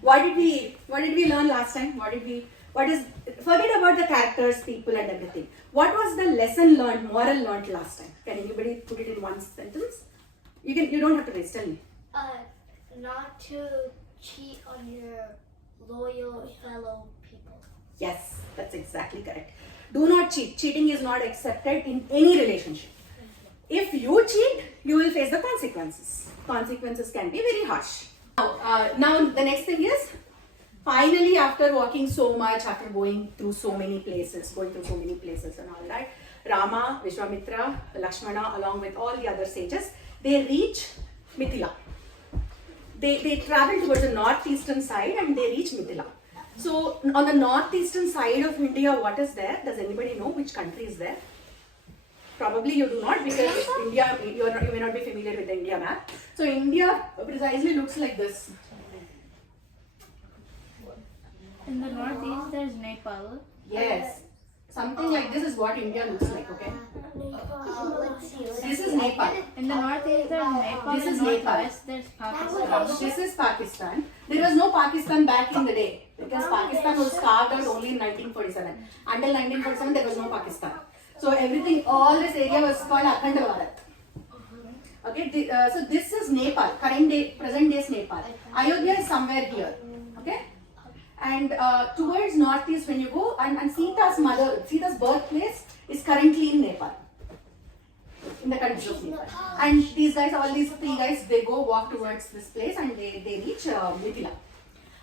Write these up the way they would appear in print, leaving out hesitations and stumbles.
What did we learn last time? Forget about the characters, people and everything. What was the lesson learned, moral learned last time? Can anybody put it in one sentence? You don't have to raise, tell me. Not to cheat on your loyal fellow people. Yes, that's exactly correct. Do not cheat. Cheating is not accepted in any relationship. If you cheat, you will face the consequences. Consequences can be very harsh. Now the next thing is, finally after walking so much, after going through so many places and all that, Rama, Viswamitra, Lakshmana along with all the other sages, they reach Mithila. They travel towards the northeastern side and they reach Mithila. So on the northeastern side of India, what is there? Does anybody know which country is there? Probably you do not, because India, you may not be familiar with the India map. So India precisely looks like this. In the northeast, there's Nepal. Yes, something like this is what India looks like. Okay, this is Nepal. In the northeast, there's Nepal. This is in the Nepal. northwest, there's Pakistan. This is Pakistan. There was no Pakistan back in the day, because Pakistan was carved out only in 1947. Until 1947, there was no Pakistan. So everything, all this area was called Akhand Bharat. Okay, so this is Nepal, present day is Nepal. Ayodhya is somewhere here. Okay, and towards northeast when you go, and Sita's birthplace is currently in Nepal, in the country of Nepal. And these guys, all these three guys, they go walk towards this place and they reach Mithila.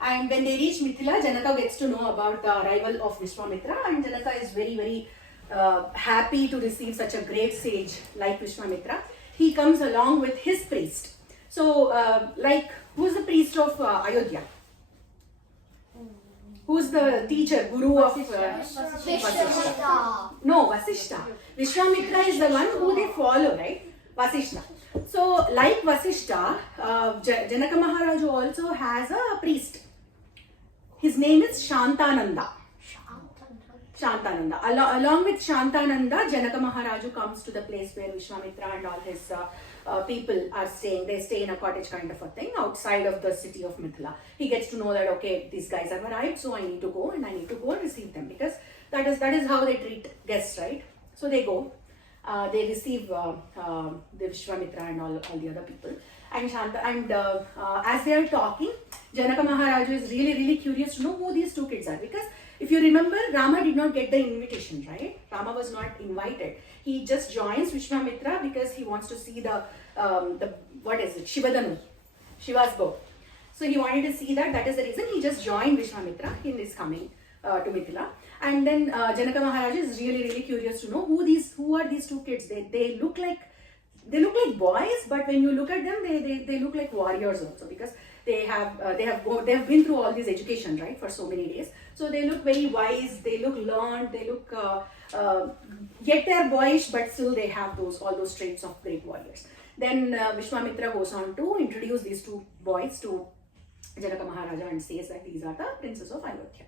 And when they reach Mithila, Janaka gets to know about the arrival of Viswamitra, and Janaka is very, very happy to receive such a great sage like Viswamitra. He comes along with his priest. So, who's the priest of Ayodhya? Who's the teacher, guru of Vasishta. No, Vasishta. Viswamitra is the one who they follow, right? Vasishta. So, like Vasishta, Janaka Maharaj also has a priest. His name is Shantananda. Shantananda. Along with Shantananda, Janaka Maharaju comes to the place where Viswamitra and all his people are staying. They stay in a cottage kind of a thing outside of the city of Mithila. He gets to know that, okay, these guys have arrived, so I need to go and receive them, because that is how they treat guests, right? So they go, they receive the Viswamitra and all the other people. And as they are talking, Janaka Maharaju is really, really curious to know who these two kids are, because if you remember, Rama did not get the invitation, right? Rama was not invited. He just joins Viswamitra because he wants to see the what is it? Shivadanu, Shiva's bow. So he wanted to see that. That is the reason he just joined Viswamitra in his coming to Mithila. And then Janaka Maharaj is really, really curious to know who are these two kids. They look like boys, but when you look at them, they look like warriors also, because they have been through all this education, right, for so many days. So they look very wise, they look learned, they look yet they're boyish, but still they have all those traits of great warriors. Then Viswamitra goes on to introduce these two boys to Janaka Maharaja and says that these are the princes of Ayodhya.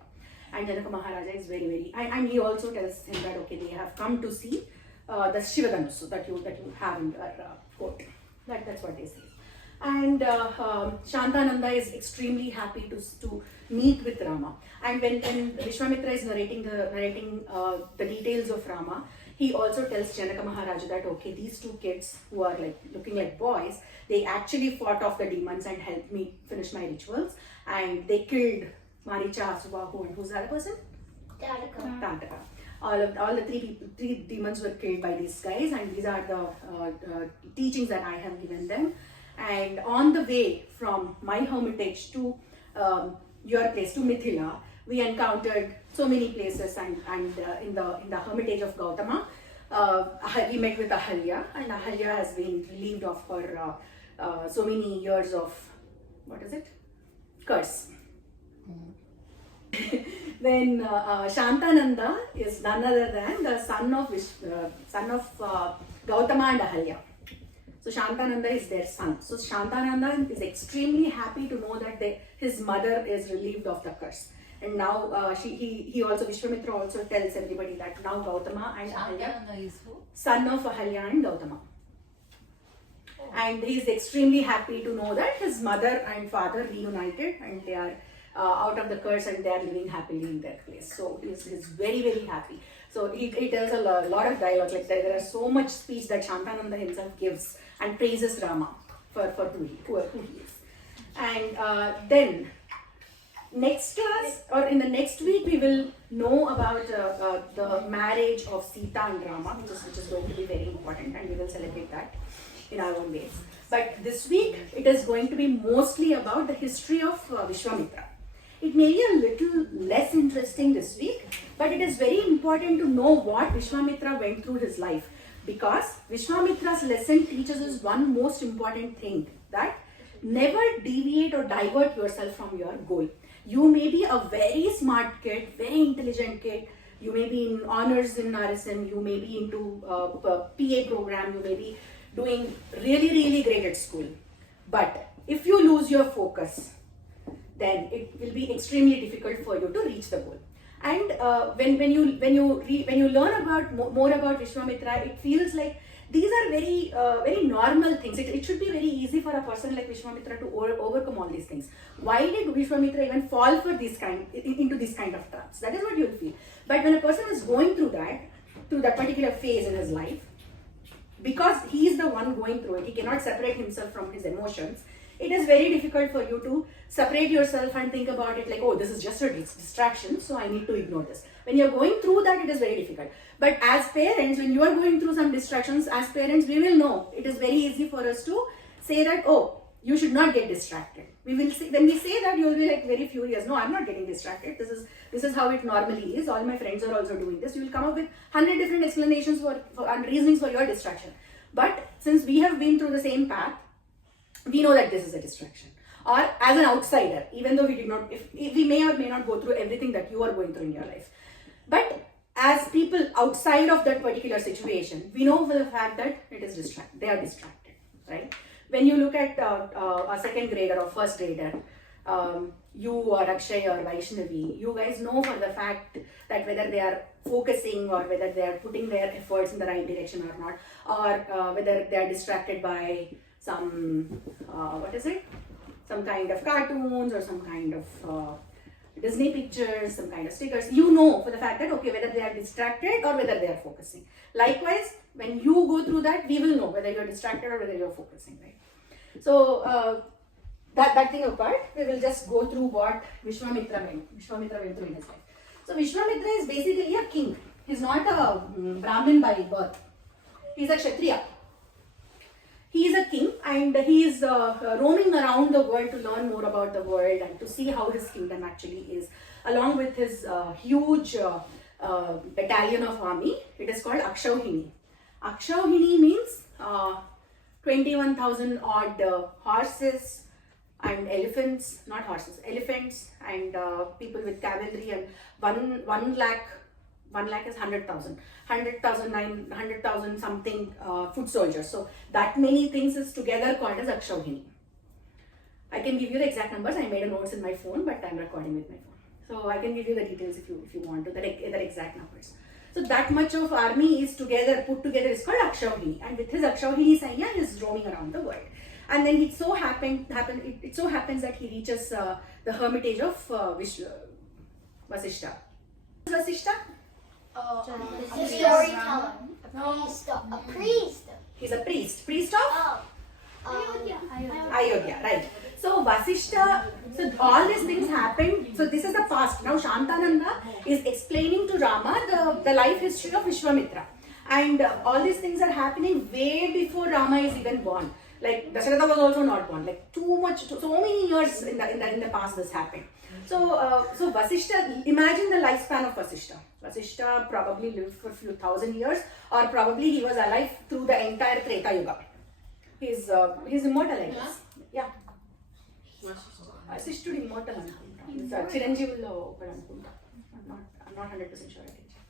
And Janaka Maharaja is very, very, and he also tells him that, okay, they have come to see the Shivadanu that you have in your court. That's what they say. And Shantananda is extremely happy to meet with Rama. And when Viswamitra is narrating the details of Rama, he also tells Janaka Maharaj that, okay, these two kids who are like looking like boys, they actually fought off the demons and helped me finish my rituals, and they killed Maricha, Asubahu, and who's the other person? Tantaka. All the three demons were killed by these guys, and these are the teachings that I have given them. And on the way from my hermitage to your place, to Mithila, we encountered so many places, and in the hermitage of Gautama, we met with Ahalya, and Ahalya has been relieved of her so many years of, what is it? Curse. Then Shantananda is none other than the son of Gautama and Ahalya. So Shantananda is their son. So Shantananda is extremely happy to know that his mother is relieved of the curse. And now he also, Viswamitra also tells everybody that now Gautama and Ahalya, son of Ahalya and Gautama. And he is extremely happy to know that his mother and father reunited, and they are out of the curse, and they are living happily in their place. So he's very, very happy. So he tells a lot of dialogue, like there are so much speech that Shantananda himself gives and praises Rama for who he is. And then next class, or in the next week, we will know about the marriage of Sita and Rama, which is going to be very important, and we will celebrate that in our own ways. But this week, it is going to be mostly about the history of Viswamitra. It may be a little less interesting this week, but it is very important to know what Viswamitra went through his life, because Viswamitra's lesson teaches us one most important thing, that never deviate or divert yourself from your goal. You may be a very smart kid, very intelligent kid, you may be in honors in RSM, you may be into PA program, you may be doing really, really great at school. But if you lose your focus, then it will be extremely difficult for you to reach the goal. And when you learn about more about Viswamitra, it feels like these are very normal things. It should be very easy for a person like Viswamitra to overcome all these things. Why did Viswamitra even fall for into this kind of traps? That is what you'll feel. But when a person is going through that particular phase in his life, because he is the one going through it, he cannot separate himself from his emotions. It is very difficult for you to separate yourself and think about it like, oh, this is just a distraction, so I need to ignore this. When you're going through that, it is very difficult. But as parents, when you are going through some distractions, as parents, we will know. It is very easy for us to say that, oh, you should not get distracted. We will say, when we say that, you will be like very furious. No, I'm not getting distracted. This is how it normally is. All my friends are also doing this. You will come up with 100 different explanations and reasonings for your distraction. But since we have been through the same path, we know that this is a distraction. Or as an outsider, even though we did not, if we may or may not go through everything that you are going through in your life. But as people outside of that particular situation, we know for the fact that it is they are distracted, right? When you look at a second grader or first grader, you or Akshay or Vaishnavi, you guys know for the fact that whether they are focusing or whether they are putting their efforts in the right direction or not, or whether they are distracted by some, some kind of cartoons or some kind of Disney pictures, some kind of stickers. You know for the fact that, okay, whether they are distracted or whether they are focusing. Likewise, when you go through that, we will know whether you are distracted or whether you are focusing, right? So, that thing apart, we will just go through what Viswamitra went through in his life. So, Viswamitra is basically a king. He's not a Brahmin by birth. He's a Kshatriya. He is a king, and he is roaming around the world to learn more about the world and to see how his kingdom actually is, along with his huge battalion of army. It is called Akshauhini. Akshauhini means 21,000 odd horses and elephants, not horses, elephants, and people with cavalry, and 1 lakh is 100,000. 100,000 something foot soldiers. So that many things is together called as Akshauhini. I can give you the exact numbers. I made a notes in my phone, but I'm recording with my phone. So I can give you the details if you want to, the exact numbers. So that much of army is put together is called Akshauhini. And with his Akshauhini Sainya, he is roaming around the world. And then it so happens that he reaches the hermitage of Vasishta. Vasishta? A storyteller. A priest. He's a priest. Priest of? Ayodhya, right. So Vasishta, so all these things happened. So this is the past. Now Shantananda is explaining to Rama the life history of Viswamitra. And all these things are happening way before Rama is even born. Like Dasharatha was also not born. Like so many years in the past this happened. So Vasishta, imagine the lifespan of Vasishta. Vasishta probably lived for a few thousand years, or probably he was alive through the entire Treta Yuga. He's immortal, I guess. Yeah. Vasishta immortal. He's Chiranjeevulo Paranukunta. I'm not 100% sure. I can check.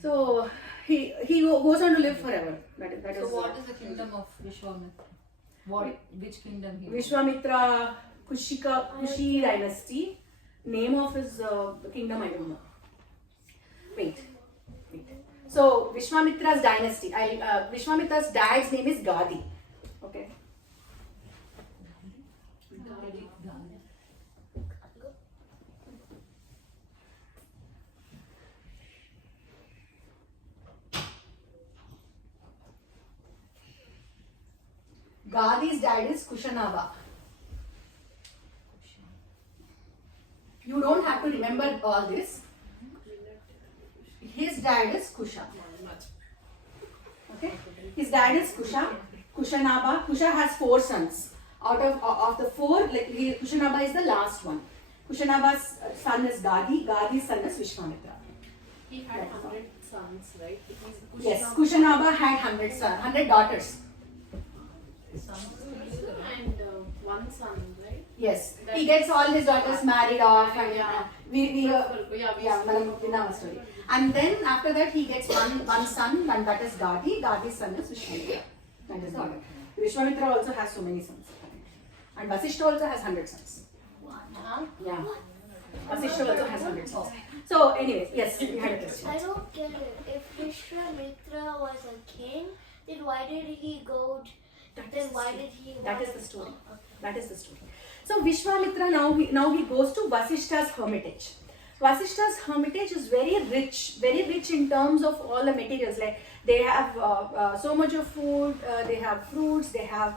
So he goes on to live forever. That is. So what is the kingdom of Viswamitra? Which kingdom he? Viswamitra Kushi dynasty. Name of his kingdom I don't know. Wait. So Viswamitra's dynasty. Viswamitra's dad's name is Gadi. Okay. Gadi's dad is Kushanaba. You don't have to remember all this. His dad is Kusha. Okay? His dad is Kusha. Kushanaba. Kusha has 4 sons. Out of the 4, Kushanaba is the last one. Kushanaba's son is Gadi. Gadi's son is Viswamitra. He had 100 sons, right? Yes, Kushanaba had 100 daughters. And one son, right? Yes, he gets all his daughters married off, and Madam Vinama story. And then after that, he gets one son, and that is Gadi. Gadi's son is Vishwamitra. That is daughter. Vishwamitra also has so many sons, and Vasishta also has 100 sons. Yeah, Vasishta also has 100 sons. So, anyways, yes, you had a question. I don't get it. If Viswamitra was a king, then why did he go? That is the story. That is the story. So Viswamitra now he goes to Vasishta's hermitage. Vasishta's hermitage is very rich in terms of all the materials. Like they have so much of food, they have fruits, they have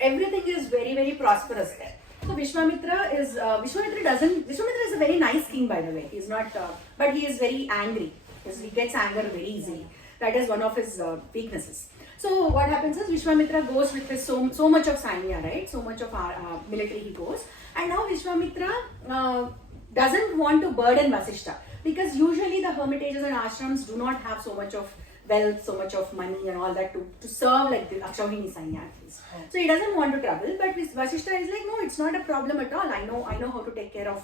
everything is very prosperous there. So Viswamitra is a very nice king, by the way. He's not, but he is very angry. He gets anger very easily. That is one of his weaknesses. So what happens is Viswamitra goes with his so much of Sainya, right? So much of military he goes. And now Viswamitra doesn't want to burden Vasishta, because usually the hermitages and ashrams do not have so much of wealth, so much of money and all that to serve like the Akshauhini Sainya at least. So he doesn't want to trouble, but Vasishta is like, no, it's not a problem at all. I know how to take care of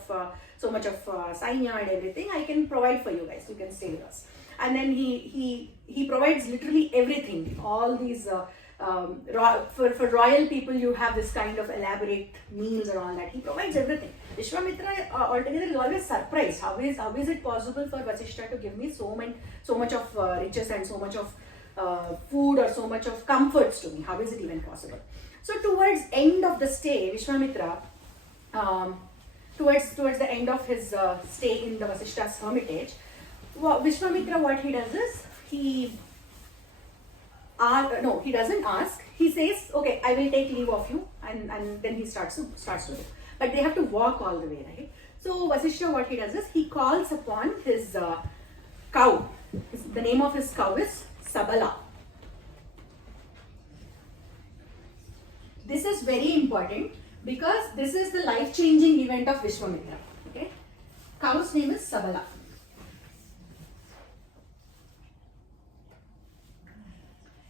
so much of Sainya and everything. I can provide for you guys. You can stay with us. And then he provides literally everything. All these for royal people, you have this kind of elaborate meals and all that. He provides everything. Viswamitra altogether is always surprised. How is it possible for Vasishta to give me so much of riches and so much of food or so much of comforts to me? How is it even possible? So towards end of the stay, Viswamitra, towards the end of his stay in the Vasishta's hermitage, Viswamitra, what he does is he doesn't ask. He says, okay, I will take leave of you, and then he starts to do. But they have to walk all the way, right? So Vasishta, what he does is he calls upon his cow. The name of his cow is Sabala. This is very important because this is the life-changing event of Viswamitra. Okay, cow's name is Sabala.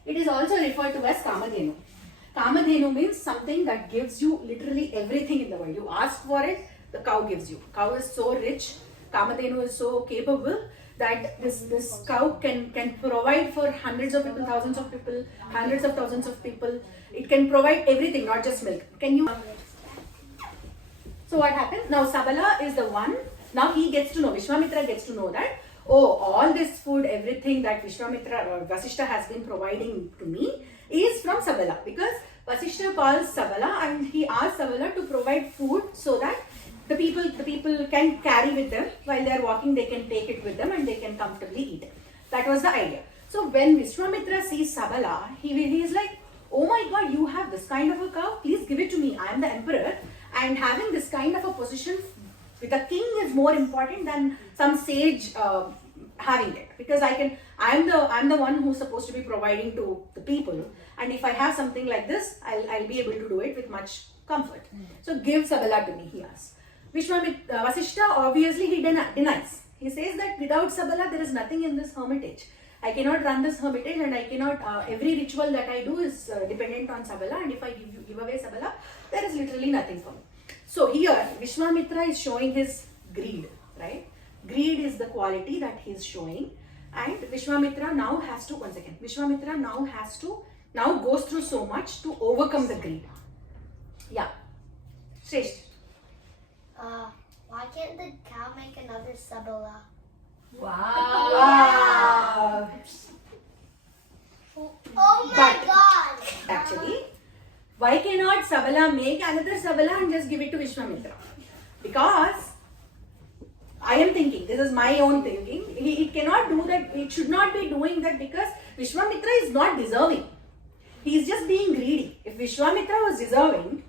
It is also referred to as Kamadhenu. Kamadhenu means something that gives you literally everything in the world. You ask for it, the cow gives you. Cow is so rich, Kamadhenu is so capable that this cow can provide for hundreds of people, thousands of people, hundreds of thousands of people. It can provide everything, not just milk. So what happens? Now Sabala is the one, now he gets to know, Viswamitra gets to know that, oh, all this food, everything that Vasishta has been providing to me is from Sabala, because Vasishta calls Sabala and he asks Sabala to provide food so that the people can carry with them while they are walking. They can take it with them and they can comfortably eat it. That was the idea. So when Viswamitra sees Sabala, he is like, oh my God, you have this kind of a cow? Please give it to me. I am the emperor, and having this kind of a position with a king is more important than some sage having it, because I'm the one who's supposed to be providing to the people, and if I have something like this, I'll be able to do it with much comfort. So give Sabala to me, he asks. Vasishta, obviously he denies. He says that without Sabala there is nothing in this hermitage. I cannot run this hermitage, and I cannot, every ritual that I do is dependent on Sabala, and if I give away Sabala, there is literally nothing for me. So here, Viswamitra is showing his greed, right? Greed is the quality that he is showing, and Viswamitra now has to, Viswamitra now goes through so much to overcome the greed. Yeah. Shreshth. Why can't the cow make another Sabala? Wow. Oh my God! Actually, why cannot Sabala make another Sabala and just give it to Viswamitra? Because I am thinking, this is my own thinking, it cannot do that, it should not be doing that, because Viswamitra is not deserving. He's just being greedy. If Vishwamitra was deserving,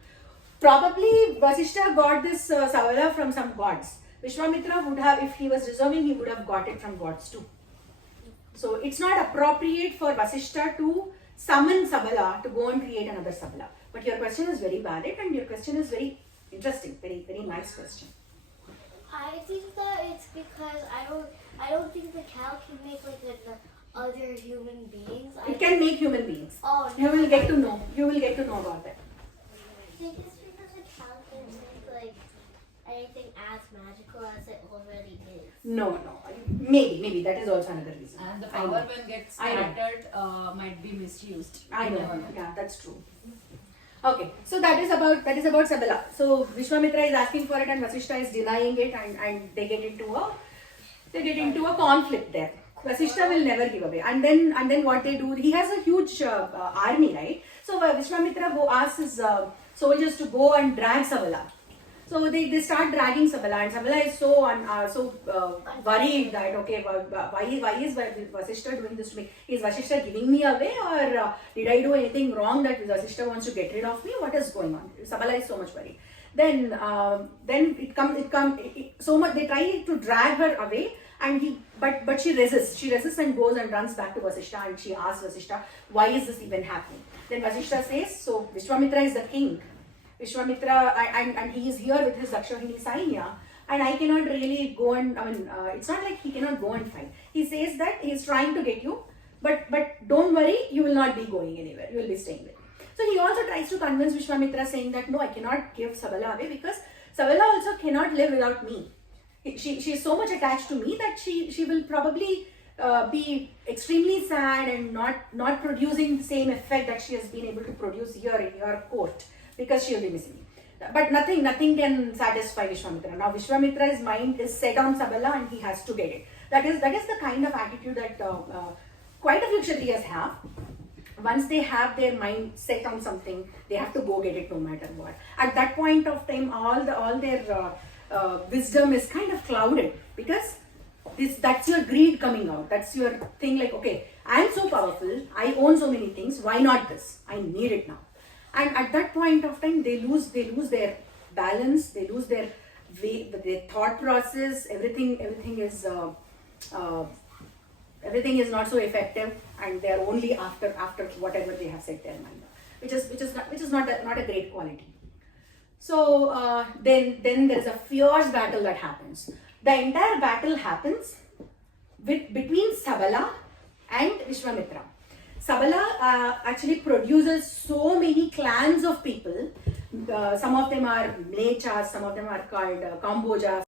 probably Vasishta got this Sabala from some gods. Vishwamitra would have, if he was deserving, he would have got it from gods too. So it's not appropriate for Vasishta to summon Sabala to go and create another Sabala. But your question is very valid and your question is very interesting, very, very nice question. I think that it's because I don't think the cow can make like other human beings. It can make human beings. Oh, You will get to know. You will get to know about that. I think it's because the cow can make like anything as magical as it already is. No. Maybe that is also another reason. And the I know. power when gets I know. scattered might be misused. I You know. never know. Yeah, that's true. Okay, so that is about Sabala. So Vishwamitra is asking for it and Vasishta is denying it, and they get into a conflict there. Vasishta will never give away, and then what they do? He has a huge army, right? So Vishwamitra asks his soldiers to go and drag Sabala. So they start dragging Sabala, and Sabala is so worried that okay, why is Vasishta doing this to me? Is Vasishta giving me away, or did I do anything wrong that Vasishta wants to get rid of me? What is going on? Sabala is so much worried. Then so much they try to drag her away, but she resists. She resists and goes and runs back to Vasishta, and she asks Vasishta, why is this even happening? Then Vasishta says, so Vishwamitra is the king. Viswamitra, and he is here with his Dakshahini Sainya, and I cannot really go and, it's not like he cannot go and fight. He says that he is trying to get you, but don't worry, you will not be going anywhere, you will be staying there. So he also tries to convince Vishwamitra, saying that no, I cannot give Sabala away because Sabala also cannot live without me. She is so much attached to me that she will probably be extremely sad and not producing the same effect that she has been able to produce here in your court, because she will be missing me. But nothing can satisfy Vishwamitra. Now Vishwamitra's mind is set on Sabala and he has to get it. That is the kind of attitude that quite a few Kshatriyas have. Once they have their mind set on something, they have to go get it no matter what. At that point of time, all their wisdom is kind of clouded, because that's your greed coming out. That's your thing, like, okay, I am so powerful, I own so many things, why not this? I need it now. And at that point of time, they lose their balance, they lose their way, their thought process. Everything is not so effective, and they are only after whatever they have set their mind on, which is not a great quality. So then there is a fierce battle that happens. The entire battle happens between Sabala and Vishwamitra. Sabala actually produces so many clans of people. Some of them are Mlechas, some of them are called Kambojas.